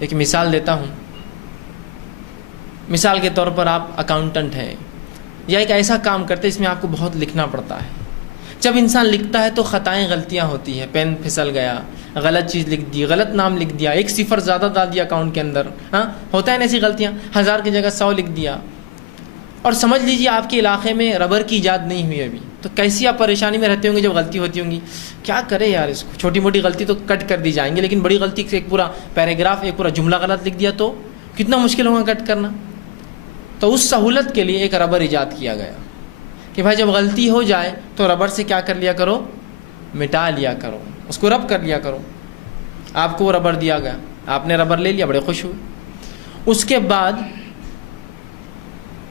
ایک مثال دیتا ہوں. مثال کے طور پر آپ اکاؤنٹنٹ ہیں یا ایک ایسا کام کرتے ہیں جس میں آپ کو بہت لکھنا پڑتا ہے. جب انسان لکھتا ہے تو خطائیں غلطیاں ہوتی ہیں، پین پھسل گیا، غلط چیز لکھ دی، غلط نام لکھ دیا، ایک صفر زیادہ ڈال دیا اکاؤنٹ کے اندر. ہاں ہوتا ہے نا ایسی غلطیاں، 1000 کی جگہ 100 لکھ دیا. اور سمجھ لیجیے آپ کے علاقے میں ربر کی ایجاد نہیں ہوئی ابھی، تو کیسی آپ پریشانی میں رہتے ہوں گے جب غلطی ہوتی ہوں گی. کیا کرے یار اس کو، چھوٹی موٹی غلطی تو کٹ کر دی جائیں گے، لیکن بڑی غلطی ایک پورا پیراگراف، ایک پورا جملہ غلط لکھ دیا تو کتنا مشکل ہوگا کٹ کرنا. تو اس سہولت کے لیے ایک ربر ایجاد کیا گیا کہ بھائی جب غلطی ہو جائے تو ربر سے کیا کر لیا کرو، مٹا لیا کرو، اس کو رب کر لیا کرو. آپ کو وہ ربر دیا گیا، آپ نے ربر لے لیا، بڑے خوش ہوئے. اس کے بعد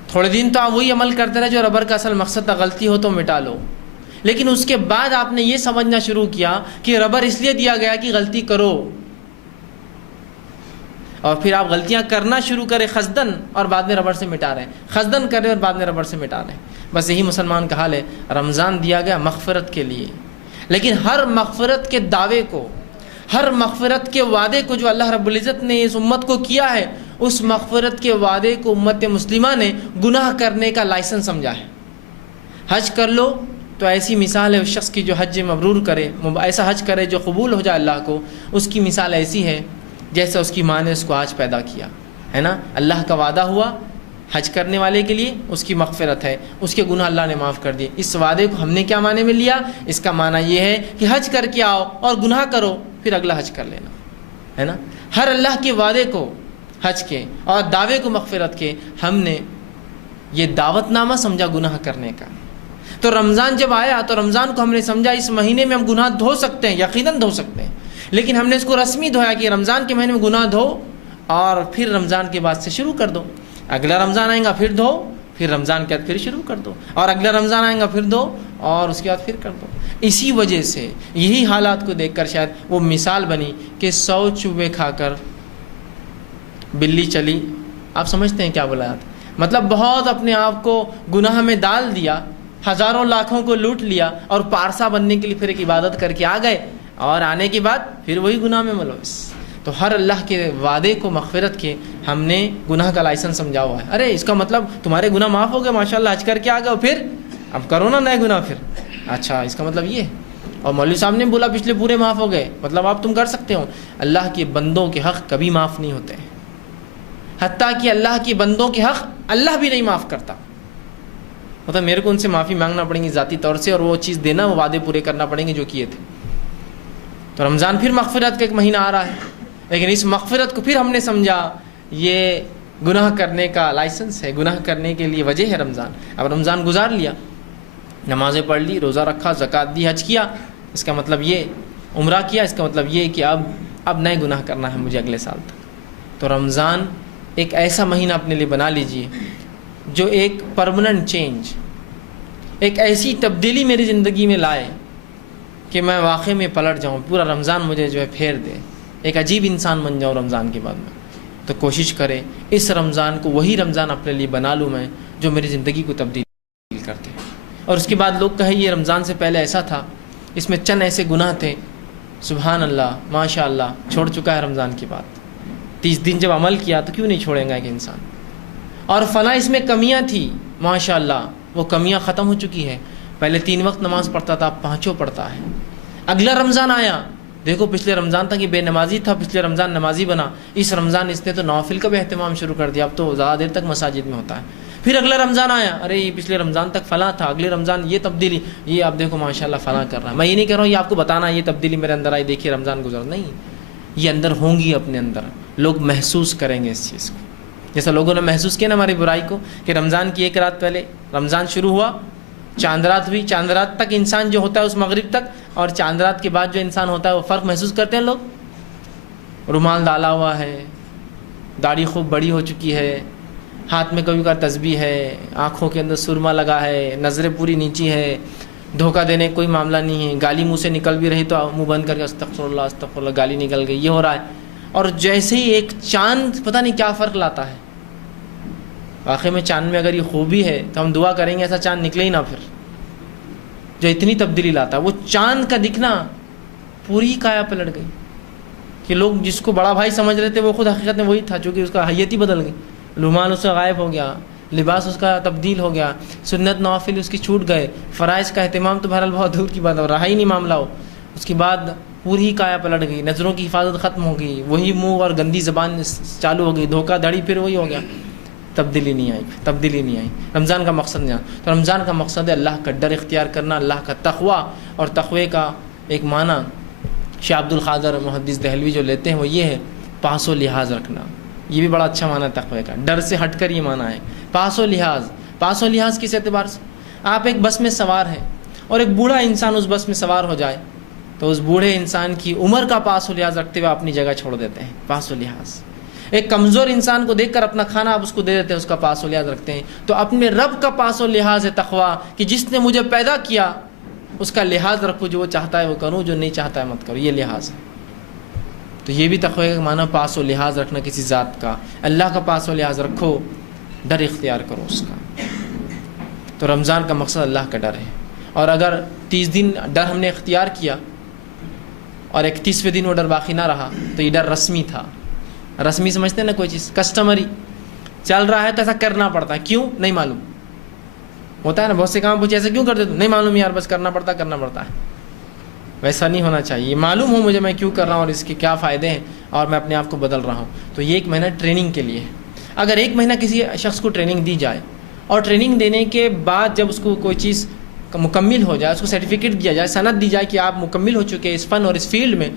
تھوڑے دن تو آپ وہی عمل کرتے رہے جو ربر کا اصل مقصد تھا، غلطی ہو تو مٹا لو. لیکن اس کے بعد آپ نے یہ سمجھنا شروع کیا کہ ربر اس لیے دیا گیا کہ غلطی کرو، اور پھر آپ غلطیاں کرنا شروع کرے خزدن اور بعد میں ربر سے مٹا رہے ہیں، خزدن کر رہے اور بعد میں ربر سے مٹا رہے ہیں. بس یہی مسلمان کا حال ہے. رمضان دیا گیا مغفرت کے لیے، لیکن ہر مغفرت کے دعوے کو، ہر مغفرت کے وعدے کو جو اللہ رب العزت نے اس امت کو کیا ہے، اس مغفرت کے وعدے کو امت مسلمہ نے گناہ کرنے کا لائسنس سمجھا ہے. حج کر لو تو ایسی مثال ہے اس شخص کی جو حج مبرور کرے، ایسا حج کرے جو قبول ہو جائے اللہ کو. اس کی مثال ایسی ہے جیسے اس کی ماں نے اس کو آج پیدا کیا ہے نا. اللہ کا وعدہ ہوا حج کرنے والے کے لیے، اس کی مغفرت ہے، اس کے گناہ اللہ نے معاف کر دیے. اس وعدے کو ہم نے کیا معنی میں لیا؟ اس کا معنی یہ ہے کہ حج کر کے آؤ اور گناہ کرو، پھر اگلا حج کر لینا ہے نا. ہر اللہ کے وعدے کو، حج کے اور دعوے کو مغفرت کے، ہم نے یہ دعوت نامہ سمجھا گناہ کرنے کا. تو رمضان جب آیا تو رمضان کو ہم نے سمجھا اس مہینے میں ہم گناہ دھو سکتے ہیں، یقیناً دھو سکتے ہیں، لیکن ہم نے اس کو رسمی دھویا کہ رمضان کے مہینے میں گناہ دھو اور پھر رمضان کے بعد سے شروع کر دو. اگلا رمضان آئے گا پھر دھو، پھر رمضان کے بعد پھر شروع کر دو، اور اگلا رمضان آئے گا پھر دھو، اور اس کے بعد پھر کر دو. اسی وجہ سے یہی حالات کو دیکھ کر شاید وہ مثال بنی کہ 100 چوبے کھا کر بلی چلی. آپ سمجھتے ہیں کیا بولا تھا؟ مطلب بہت اپنے آپ کو گناہ میں ڈال دیا، ہزاروں لاکھوں کو لوٹ لیا، اور پارسا بننے کے لیے پھر ایک عبادت کر کے آ گئے، اور آنے کے بعد پھر وہی گناہ میں ملوث. تو ہر اللہ کے وعدے کو مغفرت کے ہم نے گناہ کا لائسنس سمجھا ہوا ہے. ارے اس کا مطلب تمہارے گناہ معاف ہو گئے، ماشاءاللہ حج کر کے آ گئے، پھر اب کرو نا نئے گناہ پھر. اچھا اس کا مطلب یہ. اور مولوی صاحب نے بولا پچھلے پورے معاف ہو گئے، مطلب آپ تم کر سکتے ہو. اللہ کے بندوں کے حق کبھی معاف نہیں ہوتے، حتیٰ کہ اللہ کے بندوں کے حق اللہ بھی نہیں معاف کرتا. مطلب میرے کو ان سے معافی مانگنا پڑیں گی ذاتی طور سے، اور وہ چیز دینا، وہ وعدے پورے کرنا پڑیں گے جو کیے تھے. تو رمضان پھر مغفرت کا ایک مہینہ آ رہا ہے، لیکن اس مغفرت کو پھر ہم نے سمجھا یہ گناہ کرنے کا لائسنس ہے، گناہ کرنے کے لیے وجہ ہے رمضان. اب رمضان گزار لیا، نمازیں پڑھ لی، روزہ رکھا، زکوٰۃ دی، حج کیا، اس کا مطلب یہ، عمرہ کیا، اس کا مطلب یہ کہ اب نئے گناہ کرنا ہے مجھے اگلے سال تک. تو رمضان ایک ایسا مہینہ اپنے لیے بنا لیجئے جو ایک پرماننٹ چینج، ایک ایسی تبدیلی میری زندگی میں لائے کہ میں واقعی میں پلٹ جاؤں، پورا رمضان مجھے جو ہے پھیر دے، ایک عجیب انسان بن جاؤں رمضان کے بعد میں. تو کوشش کرے اس رمضان کو وہی رمضان اپنے لیے بنا لوں میں جو میری زندگی کو تبدیل کرتے. اور اس کے بعد لوگ کہیں یہ رمضان سے پہلے ایسا تھا، اس میں چند ایسے گناہ تھے، سبحان اللہ ماشاء اللہ چھوڑ چکا ہے رمضان کے بعد. 30 دن جب عمل کیا تو کیوں نہیں چھوڑیں گا ایک انسان. اور فلاں اس میں کمیاں تھی، ماشاء اللہ وہ کمیاں ختم ہو چکی ہے. پہلے 3 وقت نماز پڑھتا تھا، اب 5 پڑھتا ہے. اگلا رمضان آیا، دیکھو پچھلے رمضان تک یہ بے نمازی تھا، پچھلے رمضان نمازی بنا، اس رمضان اس نے تو نوافل کا بھی اہتمام شروع کر دیا، اب تو زیادہ دیر تک مساجد میں ہوتا ہے. پھر اگلا رمضان آیا، ارے یہ پچھلے رمضان تک فلاں تھا، اگلے رمضان یہ تبدیلی، یہ آپ دیکھو ماشاءاللہ فلاں کر رہا ہے. میں یہ نہیں کہہ رہا ہوں یہ آپ کو بتانا یہ تبدیلی میرے اندر آئی، دیکھیے رمضان گزر، نہیں، یہ اندر ہوں گی، اپنے اندر لوگ محسوس کریں گے اس چیز کو. جیسا لوگوں نے محسوس کیا نا ہماری برائی کو، کہ رمضان کی ایک رات پہلے رمضان شروع ہوا، چاند رات ہوئی، چاند رات تک انسان جو ہوتا ہے اس مغرب تک، اور چاند رات کے بعد جو انسان ہوتا ہے وہ فرق محسوس کرتے ہیں لوگ. رومال ڈالا ہوا ہے، داڑھی خوب بڑی ہو چکی ہے، ہاتھ میں کبھی کا تسبیح ہے، آنکھوں کے اندر سرما لگا ہے، نظریں پوری نیچی ہے، دھوکہ دینے کوئی معاملہ نہیں ہے، گالی منہ سے نکل بھی رہی تو منہ بند کر کے استغفر اللہ استغفر اللہ، گالی نکل گئی، یہ ہو رہا ہے. اور جیسے ہی ایک چاند پتہ نہیں کیا فرق لاتا ہے. واقعی میں چاند میں اگر یہ خوبی ہے تو ہم دعا کریں گے ایسا چاند نکلے ہی نہ پھر، جو اتنی تبدیلی لاتا ہے. وہ چاند کا دکھنا پوری کایا پلٹ گئی. کہ لوگ جس کو بڑا بھائی سمجھ رہے تھے وہ خود حقیقت میں وہی تھا، چونکہ اس کا حیت ہی بدل گئی، رومال اس کا غائب ہو گیا، لباس اس کا تبدیل ہو گیا، سنت نوافل اس کی چھوٹ گئے، فرائض کا اہتمام تو بہرحال بہت دور کی بات ہے، رہا ہی نہیں معاملہ ہو۔ اس کے بعد پوری کایا پلٹ گئی، نظروں کی حفاظت ختم ہو گئی، وہی منہ اور گندی زبان چالو ہو گئی، دھوکہ دھڑی پھر وہی ہو گیا، تبدیلی نہیں آئی، تبدیلی نہیں آئی۔ رمضان کا مقصد نہیں آیا، تو رمضان کا مقصد ہے اللہ کا ڈر اختیار کرنا، اللہ کا تقویٰ، اور تقوی کا ایک معنی شیخ عبد القادر محدث دہلوی جو لیتے ہیں وہ یہ ہے پاس و لحاظ رکھنا، یہ بھی بڑا اچھا معنی ہے تقوی کا، ڈر سے ہٹ کر یہ معنی ہے پاس و لحاظ۔ پاس و لحاظ کس اعتبار سے؟ آپ ایک بس میں سوار ہیں اور ایک بوڑھا انسان اس بس میں سوار ہو جائے تو اس بوڑھے انسان کی عمر کا پاس و لحاظ رکھتے ہوئے اپنی جگہ چھوڑ دیتے ہیں، پاس و لحاظ۔ ایک کمزور انسان کو دیکھ کر اپنا کھانا آپ اس کو دے دیتے ہیں، اس کا پاس و لحاظ رکھتے ہیں۔ تو اپنے رب کا پاس و لحاظ ہے تقویٰ، کہ جس نے مجھے پیدا کیا اس کا لحاظ رکھو، جو وہ چاہتا ہے وہ کروں، جو نہیں چاہتا ہے مت کرو، یہ لحاظ ہے۔ تو یہ بھی تقوی کا معنی پاس و لحاظ رکھنا کسی ذات کا، اللہ کا پاس و لحاظ رکھو، ڈر اختیار کرو اس کا۔ تو رمضان کا مقصد اللہ کا ڈر ہے، اور اگر 30 دن ڈر ہم نے اختیار کیا اور 31ویں دن وہ ڈر باقی نہ رہا تو یہ ڈر رسمی تھا۔ رسمی سمجھتے ہیں نا، کوئی چیز کسٹمری چل رہا ہے تو ایسا کرنا پڑتا ہے، کیوں نہیں معلوم ہوتا ہے نا، بہت سے کام پوچھے ایسے کیوں کرتے تو نہیں معلوم یار، بس کرنا پڑتا ہے۔ ویسا نہیں ہونا چاہیے، یہ معلوم ہو مجھے میں کیوں کر رہا ہوں اور اس کے کیا فائدے ہیں، اور میں اپنے آپ کو بدل رہا ہوں۔ تو یہ 1 مہینہ ٹریننگ کے لیے ہے۔ اگر 1 مہینہ کسی شخص کو ٹریننگ دی جائے اور ٹریننگ دینے کے بعد جب اس کو کوئی چیز مکمل ہو جائے، اس کو سرٹیفکیٹ دیا جائے، سند دی جائے کہ آپ مکمل ہو چکے ہیں اس فن اور اس فیلڈ میں،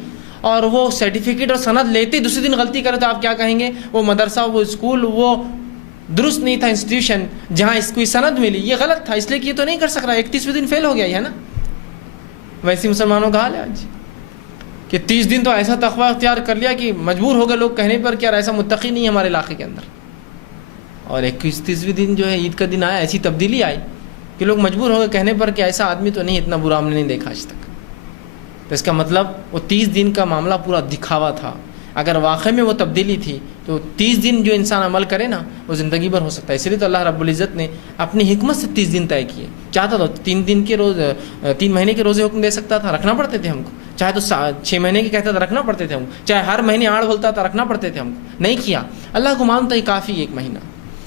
اور وہ سرٹیفکیٹ اور سند لیتے ہی دوسرے دن غلطی کرے تو آپ کیا کہیں گے؟ وہ مدرسہ، وہ اسکول، وہ درست نہیں تھا، انسٹیٹیوشن جہاں اس کو سند ملی یہ غلط تھا، اس لیے کہ یہ تو نہیں کر سک رہا، 31ویں دن فیل ہو گیا، یہ ہے نا۔ ویسے مسلمانوں کا حال ہے آج کہ 30 دن تو ایسا تقویٰ اختیار کر لیا کہ مجبور ہو گئے لوگ کہنے پر کہ یار ایسا متقی نہیں ہے ہمارے علاقے کے اندر، اور 31ویں دن جو ہے عید کا دن آیا، ایسی تبدیلی آئی کہ لوگ مجبور ہو گئے کہنے پر کہ ایسا آدمی تو نہیں، اتنا برا ہم نے نہیں دیکھا آج تک۔ تو اس کا مطلب وہ 30 دن کا معاملہ پورا دکھاوا تھا۔ اگر واقعی میں وہ تبدیلی تھی تو 30 دن جو انسان عمل کرے نا وہ زندگی بھر ہو سکتا ہے۔ اس لیے تو اللہ رب العزت نے اپنی حکمت سے 30 دن طے کیے، چاہتا تو 3 مہینے کے روزے حکم دے سکتا تھا، رکھنا پڑتے تھے ہم کو، چاہے تو 6 مہینے کے کہتا تھا رکھنا پڑتے تھے ہم کو، چاہے ہر مہینے آڑ بولتا تھا رکھنا پڑتے تھے ہم کو، نہیں کیا۔ اللہ کو مانتا ہی کافی 1 مہینہ،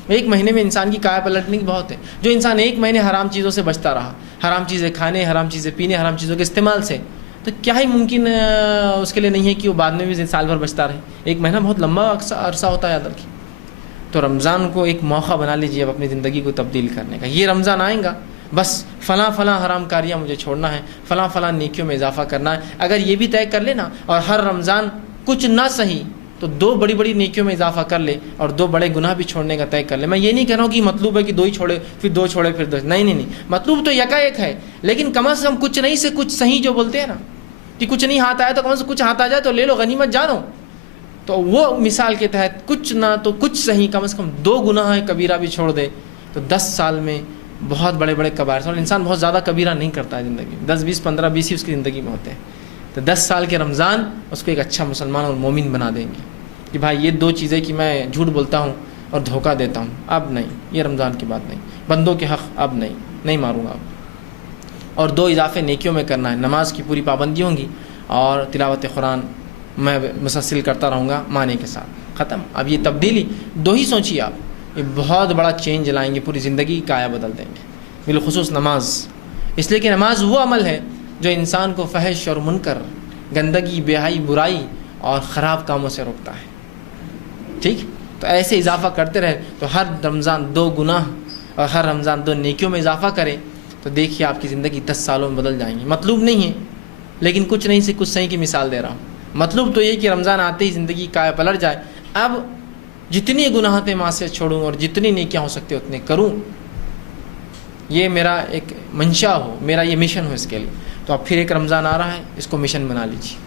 1 مہینے میں انسان کی کایا پلٹنے کی بہت ہے۔ جو انسان 1 مہینے حرام چیزوں سے بچتا رہا، حرام چیزیں کھانے، حرام چیزیں پینے، حرام چیزوں کے استعمال سے، تو کیا ہی ممکن اس کے لیے نہیں ہے کہ وہ بعد میں بھی سال بھر بچتا رہے۔ 1 مہینہ بہت لمبا عرصہ ہوتا ہے یاد رکھیے۔ تو رمضان کو ایک موقع بنا لیجیے اب اپنی زندگی کو تبدیل کرنے کا۔ یہ رمضان آئیں گا بس فلاں حرام کاریاں مجھے چھوڑنا ہے، فلاں نیکیوں میں اضافہ کرنا ہے۔ اگر یہ بھی طے کر لینا اور ہر رمضان کچھ نہ صحیح تو 2 بڑی نیکیوں میں اضافہ کر لے اور 2 بڑے گناہ بھی چھوڑنے کا طے کر لے۔ میں یہ نہیں کہہ رہا ہوں کہ مطلوب ہے کہ 2 ہی چھوڑے پھر 2 چھوڑے پھر 2، نہیں، مطلوب تو ایک ہے، لیکن کم از کم کچھ نہیں سے کچھ صحیح جو بولتے ہیں نا کہ کچھ نہیں ہاتھ آیا تو کم از کم کچھ ہاتھ آ جائے تو لے لو، غنیمت جانو۔ تو وہ مثال کے تحت کچھ نہ تو کچھ صحیح، کم از کم 2 گناہ کبیرہ بھی چھوڑ دے تو 10 سال میں بہت بڑے کبائر، اور انسان بہت زیادہ کبیرہ نہیں کرتا ہے زندگی میں، 10 20 15 20 ہی اس کی زندگی میں ہوتے ہیں۔ تو 10 سال کے رمضان اس کو ایک اچھا مسلمان اور مومن بنا دیں گے کہ بھائی یہ 2 چیزیں کہ میں جھوٹ بولتا ہوں اور دھوکہ دیتا ہوں، اب نہیں، یہ رمضان کی بات نہیں، بندوں کے حق اب نہیں ماروں گا اب، اور 2 اضافے نیکیوں میں کرنا ہے، نماز کی پوری پابندی ہوں گی اور تلاوت قرآن میں مسلسل کرتا رہوں گا معنی کے ساتھ، ختم۔ اب یہ تبدیلی 2 ہی سوچیے آپ، یہ بہت بڑا چینج لائیں گے، پوری زندگی کی کایا بدل دیں گے، بالخصوص نماز۔ اس لیے کہ نماز وہ عمل ہے جو انسان کو فحش اور منکر، گندگی، بے حیائی، برائی اور خراب کاموں سے روکتا ہے، ٹھیک؟ تو ایسے اضافہ کرتے رہے تو ہر رمضان 2 گناہ اور ہر رمضان 2 نیکیوں میں اضافہ کرے تو دیکھیے آپ کی زندگی 10 سالوں میں بدل جائیں گی۔ مطلوب نہیں ہے لیکن کچھ نہیں سے کچھ صحیح کی مثال دے رہا ہوں۔ مطلب تو یہ کہ رمضان آتے ہی زندگی کایا پلٹ جائے، اب جتنی گناہ تھے معصیت چھوڑوں اور جتنی نیکیاں ہو سکتے اتنے کروں، یہ میرا ایک منشا ہو، میرا یہ مشن ہو اس کے لیے۔ تو اب پھر ایک رمضان آ رہا ہے، اس کو مشن بنا لیجیے۔